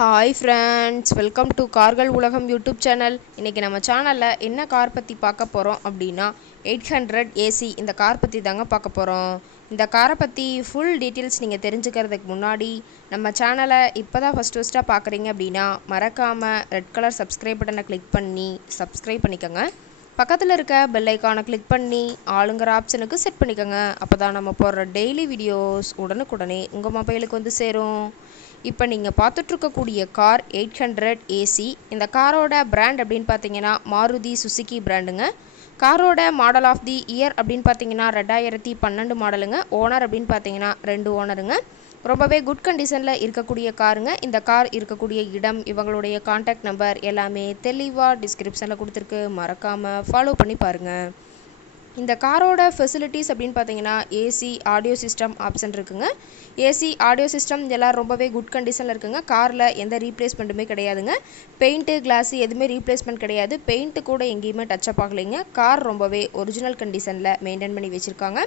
Hi friends, welcome to கார்கள் உலகம் YouTube channel. இன்றைக்கி நம்ம சேனலில் என்ன கார் பற்றி பார்க்க போகிறோம் அப்படின்னா 800 ஏசி இந்த கார் பற்றி தாங்க பார்க்க போகிறோம். இந்த காரை பற்றி ஃபுல் டீட்டெயில்ஸ் நீங்கள் தெரிஞ்சுக்கிறதுக்கு முன்னாடி நம்ம சேனலை இப்போ தான் ஃபஸ்ட்டாக பார்க்குறீங்க அப்படின்னா மறக்காமல் ரெட் கலர் சப்ஸ்கிரைப் பட்டனை கிளிக் பண்ணி சப்ஸ்கிரைப் பண்ணிக்கோங்க. பக்கத்தில் இருக்க பெல் ஐக்கானை கிளிக் பண்ணி ஆளுங்கிற ஆப்ஷனுக்கு செட் பண்ணிக்கோங்க. அப்போ தான் நம்ம போடுற டெய்லி வீடியோஸ் உடனுக்குடனே உங்கள் மொபைலுக்கு வந்து சேரும். இப்போ நீங்கள் பார்த்துட்ருக்கக்கூடிய கார் 800 ஏசி. இந்த காரோட பிராண்ட் அப்படின்னு பார்த்தீங்கன்னா மாருதி சுசுகி பிராண்டுங்க. காரோட மாடல் ஆஃப் தி இயர் அப்படின்னு பார்த்தீங்கன்னா 2012 மாடலுங்க. ஓனர் அப்படின்னு பார்த்தீங்கன்னா 2 ஓனருங்க. ரொம்பவே குட் கண்டிஷனில் இருக்கக்கூடிய காருங்க. இந்த கார் இருக்கக்கூடிய இடம், இவங்களுடைய கான்டாக்ட் நம்பர் எல்லாமே தெளிவாக டிஸ்கிரிப்ஷனில் கொடுத்துருக்கு. மறக்காமல் ஃபாலோ பண்ணி பாருங்கள். இந்த காரோட ஃபெசிலிட்டிஸ் அப்படின்னு பார்த்தீங்கன்னா ஏசி ஆடியோ சிஸ்டம் ஆப்ஷன் இருக்குங்க. ஏசி ஆடியோ சிஸ்டம் எல்லாம் ரொம்பவே குட் கண்டிஷனில் இருக்குங்க. காரில் எந்த ரீப்ளேஸ்மெண்ட்டுமே கிடையாதுங்க. பெயிண்ட்டு கிளாஸு எதுவுமே ரீப்ளேஸ்மெண்ட் கிடையாது. பெயிண்ட்டு கூட எங்கேயுமே டச்சப் ஆகலைங்க. கார் ரொம்பவே ஒரிஜினல் கண்டிஷனில் மெயின்டைன் பண்ணி வச்சுருக்காங்க.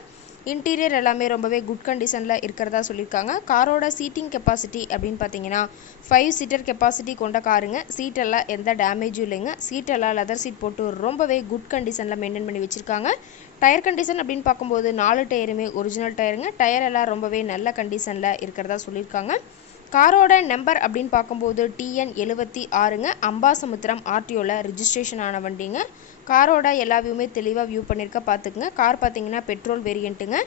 இன்டீரியர் எல்லாமே ரொம்பவே குட் கண்டிஷனில் இருக்கிறதா சொல்லியிருக்காங்க. காரோட சீட்டிங் கெப்பாசிட்டி அப்படின்னு பார்த்தீங்கன்னா 5 சீட்டர் கெப்பாசிட்டி கொண்ட காருங்க. சீட்டெல்லாம் எந்த டேமேஜும் இல்லைங்க. சீட்டெல்லாம் லெதர் சீட் போட்டு ரொம்பவே குட் கண்டிஷனில் மெயின்டைன் பண்ணி வச்சுருக்காங்க. டயர் கண்டிஷன் அப்படின்னு பார்க்கும்போது 4 டயருமே ஒரிஜினல் டயருங்க. டயர் எல்லாம் ரொம்பவே நல்ல கண்டிஷனில் இருக்கிறதா சொல்லியிருக்காங்க. காரோட நம்பர் அப்படின்னு பார்க்கும்போது TN 76ங்க. அம்பாசமுத்திரம் ஆர்டிஓவில் ரிஜிஸ்ட்ரேஷன் ஆன வண்டிங்க. காரோட எல்லா வியூமே தெளிவாக வியூ பண்ணியிருக்க பார்த்துக்குங்க. கார் பார்த்தீங்கன்னா பெட்ரோல் வேரியண்ட்டுங்க.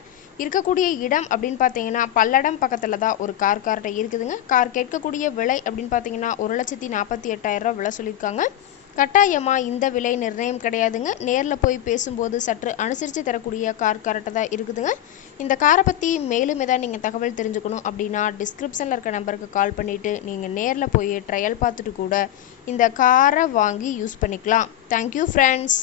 இருக்கக்கூடிய இடம் அப்படின்னு பார்த்தீங்கன்னா பல்லடம் பக்கத்தில் தான் ஒரு கார்கிட்ட இருக்குதுங்க. கார் கேட்கக்கூடிய விலை அப்படின்னு பார்த்தீங்கன்னா 1,48,000 விலை சொல்லியிருக்காங்க. கட்டாயமாக இந்த விலை நிர்ணயம் கிடையாதுங்க. நேரில் போய் பேசும்போது சற்று அனுசரித்து தரக்கூடிய கார் கரெக்டாக தான் இருக்குதுங்க. இந்த காரை பற்றி மேலும் ஏதாவது நீங்கள் தகவல் தெரிஞ்சுக்கணும் அப்படின்னா டிஸ்கிரிப்ஷனில் இருக்க நம்பருக்கு கால் பண்ணிவிட்டு நீங்கள் நேரில் போய் ட்ரையல் பார்த்துட்டு கூட இந்த காரை வாங்கி யூஸ் பண்ணிக்கலாம். Thank you friends.